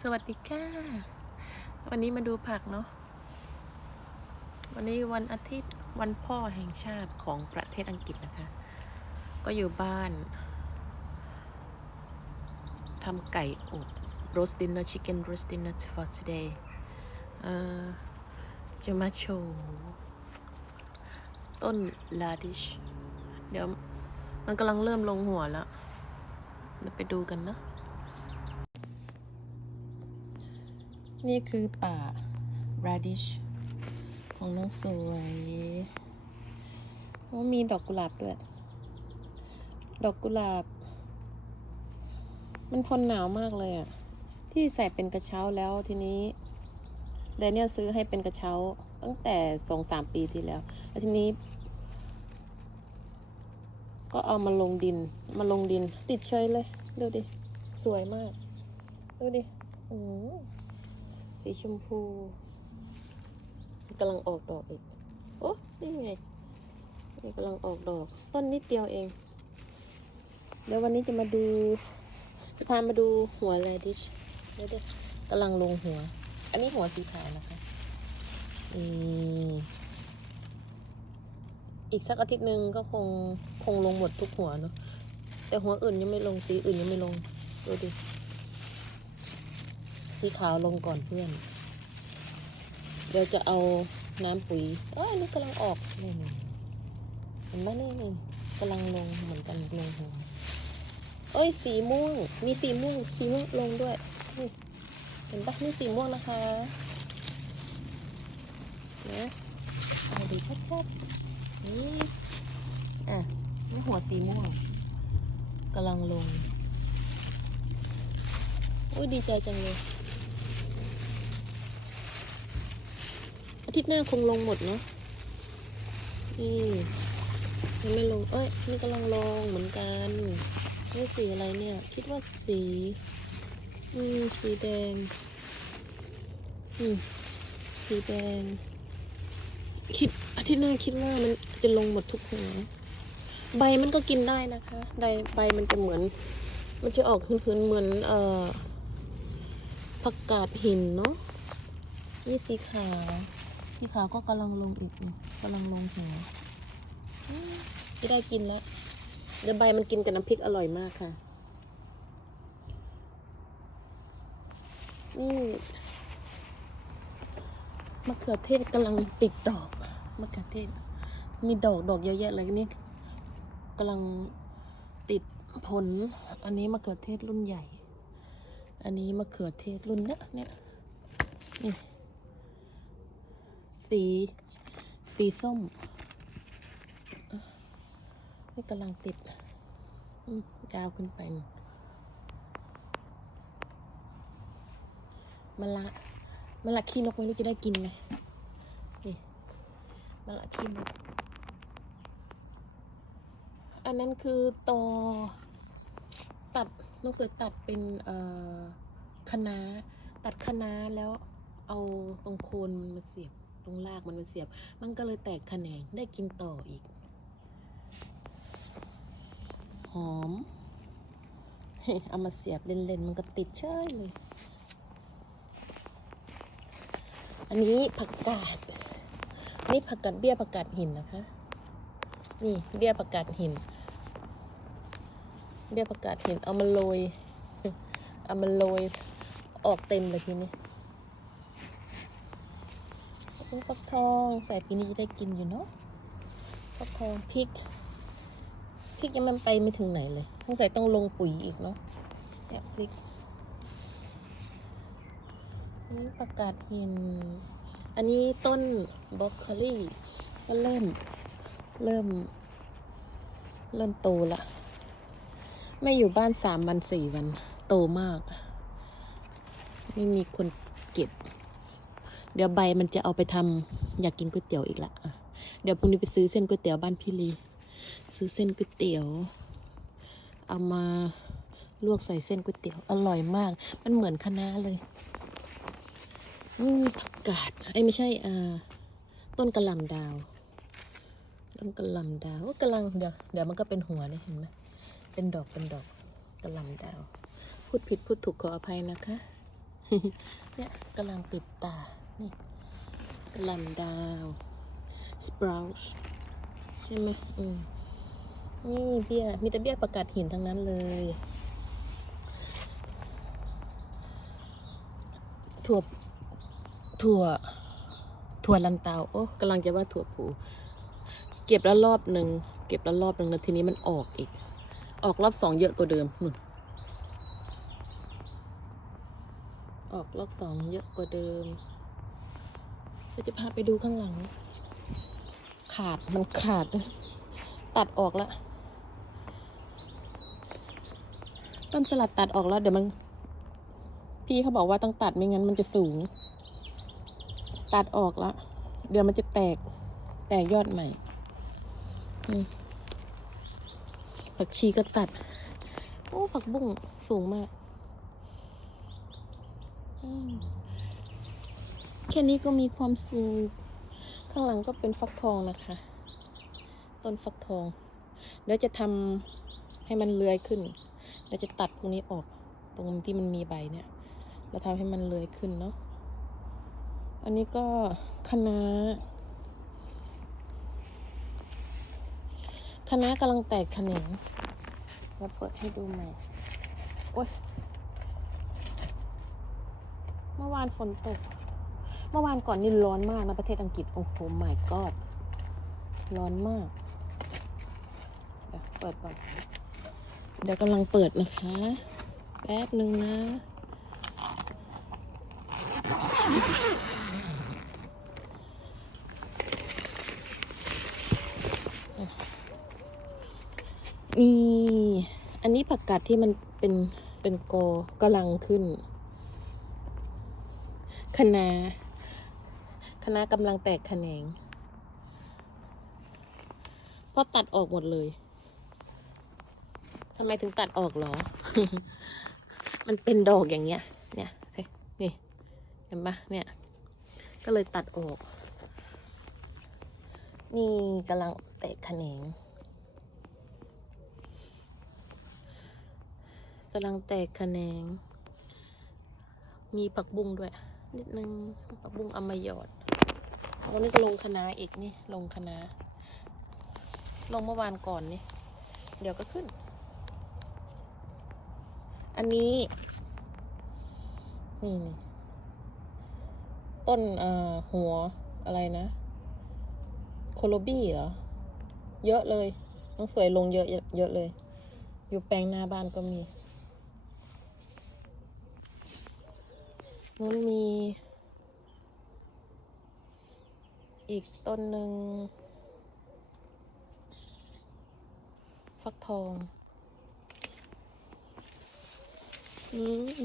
สวัสดีค่ะ วันนี้มาดูผักเนาะ วันนี้วันอาทิตย์วันพ่อแห่งชาติของประเทศอังกฤษนะคะ ก็อยู่บ้านทำไก่อบ roast dinner chicken roast dinner for today เอ่อจะมาโชว์ต้นลาดิช เดี๋ยวมันกำลังเริ่มลงหัวแล้ว เราไปดูกันเนาะ นี่คือป่า radish ของน้องสวยโอ้มีดอกกุหลาบด้วย ดอกกุหลาบ มันทนหนาวมากเลยอะที่ใส่เป็นกระเช้าแล้วทีนี้แดเนียลซื้อให้เป็นกระเช้าตั้งแต่สองสามปีที่แล้ว แล้วทีนี้ ก็เอามาลงดิน มาลงดิน ติดเฉยเลย ดูดิ สวยมาก ดูดิ อือ สีชมพูกำลังออกดอกอีก โอ้นี่ไง นี่กำลังออกดอก ต้นนิดเดียวเอง เดี๋ยววันนี้จะมาดู จะพามาดูหัวแรดิชเดี๋ยวเดี๋ยวกำลังลงหัว อันนี้หัวสีขาวนะคะอืมอีกสักอาทิตย์หนึ่งก็คงคงลงหมดทุกหัวเนาะแต่หัวอื่นยังไม่ลงสีอื่นยังไม่ลงดูดิ สีขาวลงก่อนเพื่อน เดี๋ยวจะเอาน้ำปุ๋ยเอ้ยอันนี่กำลังออกนี่เห็นไหมนี่นี่กำลังลงเหมือนกันลงหัวเอ้ยสีม่วง มีสีม่วงสีม่วงลงด้วยนี่เห็นปะนี่สีม่วงนะคะนะเอาดูชัดๆนี่อะนี่หัวสีม่วงกำลังลงอุ้ยดีใจจังเลย อาทิตย์หน้าคงลงหมดเนาะนี่ยังไม่ลง เอ้ย นี่กำลังลงเหมือนกันนี่สีอะไรเนี่ย คิดว่าสี อืม สีแดง อืม สีแดง คิดอาทิตย์หน้าคิดว่ามันจะลงหมดทุกหัวใบมันก็กินได้นะคะ ใบใบมันจะเหมือน มันจะออกพื้นๆเหมือน เอ่อผักกาดหินเนาะนี่สีขาว สีขาวก็กำลังลงอีกกำลังลงหัวอืมจะได้กินแล้วเดี๋ยวใบมันกินกับน้ำพริกอร่อยมากค่ะ นี่มะเขือเทศกำลังติดดอกมะเขือเทศ มีดอกดอกเยอะแยะเลยนี่กำลังติดผล อันนี้มะเขือเทศรุ่นใหญ่ อันนี้มะเขือเทศรุ่นเนี้ยเนี่ยนี่ สี สีส้มนี่กำลังติดยาวขึ้นไป มะละมะละขี้นกไม่รู้จะได้กินไหมนี่มะละขี้นก อันนั้นคือตอตัดนกสวยตัดเป็นเอ่อคะตัดคณะแล้วเอาตรงโคนมันมาเสียบ ตรงรากมันมาเสียบ มันก็เลยแตกแขนงได้กินต่ออีก หอม เอามาเสียบเล่นๆ มันก็ติดเช่ยเลย อันนี้ผักกาดนนี้ผักกาดเบี้ยผักกาดหินนะคะ นี่เบี้ยผักกาดหิน เบี้ยผักกาดหินเอามาโรย เอามาโรยออกเต็มเลยทีนี้ อุ๊ยฟักทองใส่ปีนี้จะได้กินอยู่เนาะฟักทองพริกพริกยังมันไปไม่ถึงไหนเลยสงสัยต้องลงปุ๋ยอีกเนาะเนี่ยพริกนี่ผักกาดหินอันนี้ต้นบรอกโคลี่ก็เริ่มเริ่ม เริ่มโตละไม่อยู่บ้านสามวันสี่วัน โตมาก ไม่มีคนเก็บ เดี๋ยวใบมันจะเอาไปทำอยากกินก๋วยเตี๋ยวอีกละเดี๋ยวพรุ่งนี้ไปซื้อเส้นก๋วยเตี๋ยวบ้านพี่ลี ซื้อเส้นก๋วยเตี๋ยว เอามาลวกใส่เส้นก๋วยเตี๋ยวอร่อยมาก มันเหมือนคะน้าเลยอืมผักกาดไอ้ไม่ใช่อ่าต้นกระหล่ำดาว ต้นกระหล่ำดาวโอ้กำลังเดี๋ยวเดี๋ยวมันก็เป็นหัวนี่เห็นไหมเป็นดอกเป็นดอกกระหล่ำดาว พูดผิดพูดถูกขออภัยนะคะ เนี่ยกำลังติดตา นี่กระลำดาวสปราวช์ใช่ไหมอืมนี่เบี้ย มีแต่เบี้ยประกาศหินทั้งนั้นเลย ถั่ว ถั่ว ถั่วลันเตา โอ้กำลังจะว่าถั่วผู เก็บแล้วรอบหนึ่ง เก็บแล้วรอบหนึ่งแล้วทีนี้มันออกอีก ออกรอบสองเยอะกว่าเดิมนู่นออกรอบสองเยอะกว่าเดิม เราจะพาไปดูข้างหลัง ขาดมันขาด ตัดออกแล้วต้นสลัดตัดออกแล้ว เดี๋ยวมัน พี่เขาบอกว่าต้องตัดไม่งั้นมันจะสูง ตัดออกแล้วเดี๋ยวมันจะแตก แตกยอดใหม่ผักชีก็ตัด โอ้ผักบุ้งสูงมากอื แค่นี้ก็มีความสุขข้างหลังก็เป็นฟักทองนะคะ ต้นฟักทอง เดี๋ยวจะทำให้มันเลื้อยขึ้นเดี๋ยวจะตัดพวกนี้ออก ตรงที่มันมีใบเนี่ยแล้วทำให้มันเลื้อยขึ้นเนาะอันนี้ก็คะน้าคะน้ากำลังแตกแขนงเราเปิดให้ดูใหม่โอ๊ยเมื่อวานฝนตก เมื่อวานก่อนนี่ร้อนมากนะประเทศอังกฤษ โอ้โห my god ร้อนมาก เดี๋ยวเปิดก่อน เดี๋ยวกำลังเปิดนะคะ แป๊บหนึ่งนะนี่อันนี้ผักกาดที่มันเป็นเป็นโกกำลังขึ้นคะนา คณะกำลังแตกแขนงเพราะตัดออกหมดเลยทำไมถึงตัดออกหรอ มันเป็นดอกอย่างเงี้ย เนี่ยนี่ เห็นปะเนี่ย ก็เลยตัดออก นี่กำลังแตกแขนงกำลังแตกแขนง มีผักบุ้งด้วย นิดนึงผักบุ้งเอามาหยอด วันนี้ก็ลงคณะอีกนี่ ลงคณะลงเมื่อวานก่อนนี่ เดี๋ยวก็ขึ้น อันนี้ นี่นี่ต้นอ่อหัวอะไรนะ โคโลบี้เหรอ เยอะเลยต้องสวยลงเยอะเยอะเลย อยู่แปลงหน้าบ้านก็มีนู้นมี อีกต้นหนึ่งฟักทองอืม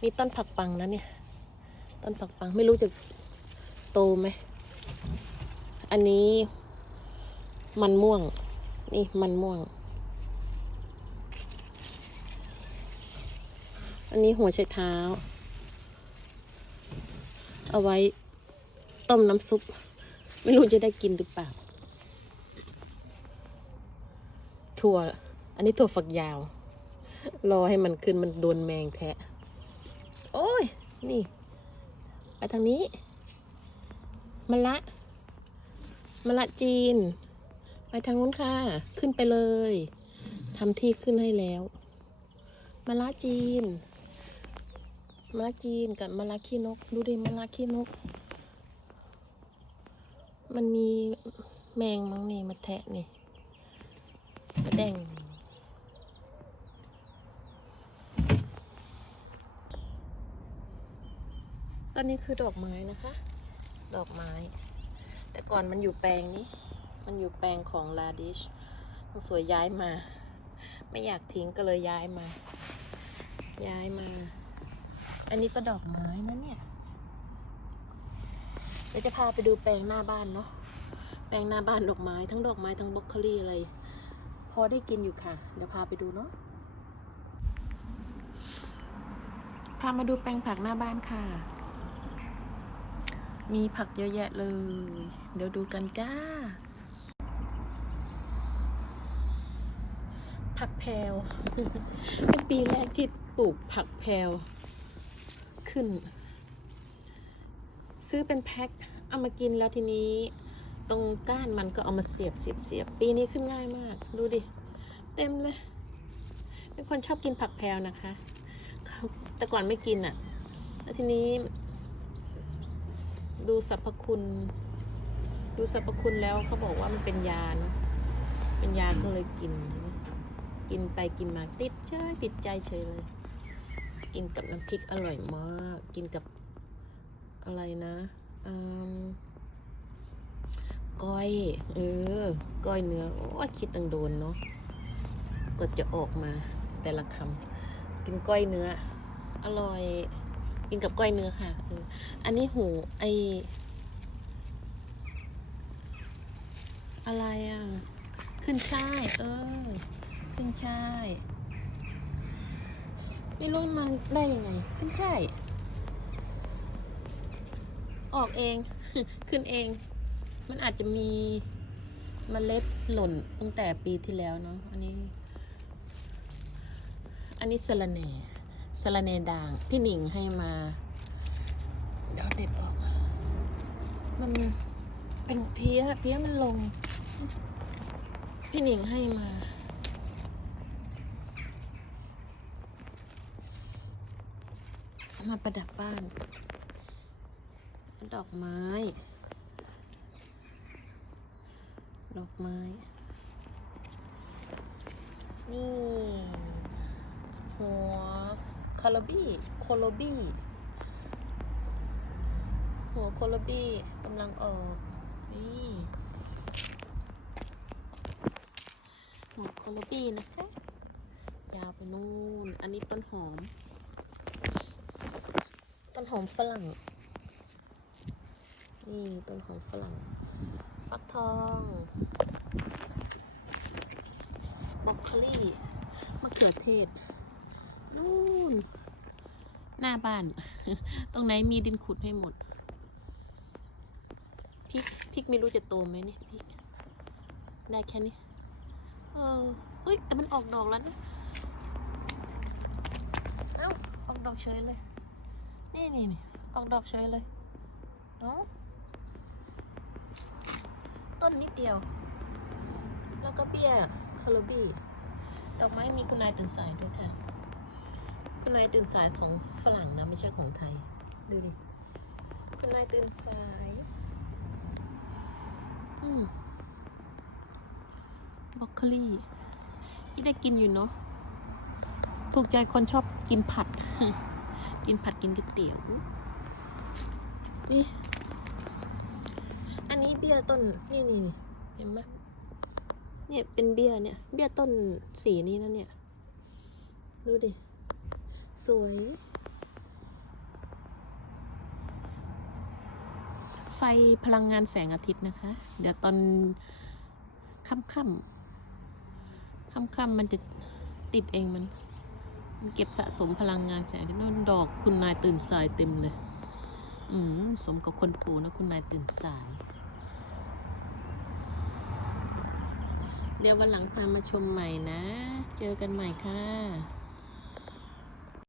มีต้นผักปังนะเนี่ย ต้นผักปังไม่รู้จะโตไหม อันนี้มันม่วง นี่มันม่วง อันนี้หัวไชเท้า เอาไว้ต้มน้ำซุป ไม่รู้จะได้กินหรือเปล่า ถั่ว อันนี้ถั่วฝักยาว รอให้มันขึ้นมันโดนแมงแทะ โอ้ย นี่ไปทางนี้มะละมะละจีน ไปทางนู้นค่ะ ขึ้นไปเลยทำที่ขึ้นให้แล้วมะละจีน มะละจีนกับมะละขี้นก ดูดิมะละขี้นก มันมีแมงมั้งนี่มาแทะนี่กระแดงตอนนี้คือดอกไม้นะคะ ดอกไม้ แต่ก่อนมันอยู่แปลงนี้ มันอยู่แปลงของลาดิชมันสวยย้ายมา ไม่อยากทิ้งก็เลยย้ายมา ย้ายมา อันนี้ก็ดอกไม้นะเนี่ยเดี๋ยวจะพาไปดูแปลงหน้าบ้านเนาะ แปลงหน้าบ้านดอกไม้ทั้งดอกไม้ทั้งบล็อกโคลี่อะไร พอได้กินอยู่ค่ะ เดี๋ยวพาไปดูเนาะ พามาดูแปลงผักหน้าบ้านค่ะ มีผักเยอะแยะเลย เดี๋ยวดูกันจ้า ผักแพรวเป็นปีแรกที่ปลูกผักแพรว ขึ้น ซื้อเป็นแพ็คเอามากินแล้วทีนี้ตรงก้านมันก็เอามาเสียบเสียบเสียบปีนี้ขึ้นง่ายมาก ดูดิ เต็มเลย เป็นคนชอบกินผักแพรวนะคะ แต่ก่อนไม่กินอะ่ะ แล้วทีนี้ ดูสรรพคุณ ดูสรรพคุณแล้วเขาบอกว่ามันเป็นยาเนอะเป็นยาก็เลยกิน กินไปกินมาติดเฉยติดใจเฉยเลย กินกับน้ำพริกอร่อยมาก กินกับอะไรนะก้อย เออ ก้อยเนื้อ โอ้คิดตังโดนเนาะก็จะออกมาแต่ละคำกินก้อยเนื้อ อร่อย กินกับก้อยเนื้อค่ะเอออันนี้หูไออะไรอะ ขึ้นช่าย เออ ขึ้นช่าย ไม่รู้มันได้ยังไงขึ้นช่ายออกเอง ขึ้นเอง มันอาจจะมีมเมล็ดหล่นตั้งแต่ปีที่แล้วเนาะอันนี้ อันนี้สะระแหน่สะระแหน่ด่างที่หนิงให้มา เดี๋ยวเด็ดออก มันเป็นเพี้ยเพี้ยมันลง พี่หนิงให้มา มาประดับบ้าน ดอกไม้ ดอกไม้ นี่ หัวคาราบี้โคโลบี้ หัวโคโลบี้กำลังออก นี่ หัวโคโลบี้นะคะ ยาวไปนู่น อันนี้ต้นหอม อมฝรั่ง นี่ต้นหอมฝรั่ง ฟักทองบรอกโคลี่มะเขือเทศ นู่น หน้าบ้าน ตรงไหนมีดินขุดให้หมด พริก พริกไม่รู้จะโตไหมเนี่ยพริก ได้แค่นี้ เออเฮ้ย แต่มันออกดอกแล้วนะ เอ้า ออกดอกเฉยเลย นี่นี่นี่ออกดอกเฉยเลยเนาะต้นนิดเดียว แล้วก็เบี้ยคาร์บี้ดอกไม้มีคุณนายตื่นสายด้วยค่ะ คุณนายตื่นสายของฝรั่งนะไม่ใช่ของไทย ดูดิคุณนายตื่นสาย อืมบรอกโคลี่ที่ได้กินอยู่เนาะ ถูกใจคนชอบกินผัด กินผัดกินก๋วยเตี๋ยวนี่อันนี้เบี้ยต้นนี่นี่นี่เห็นไหมเนี่ยเป็นเบี้ยเนี่ย เบี้ยต้นสีนี้นะเนี่ย ดูดิ สวย ไฟพลังงานแสงอาทิตย์นะคะ เดี๋ยวตอนค่ำค่ำค่ำค่ำมันจะติดเองมัน เก็บสะสมพลังงานแสงที่นู่นดอกคุณนายตื่นสายเต็มเลย อืมสมกับคนปลูนะคุณนายตื่นสาย เดี๋ยววันหลังพามาชมใหม่นะ เจอกันใหม่ค่ะ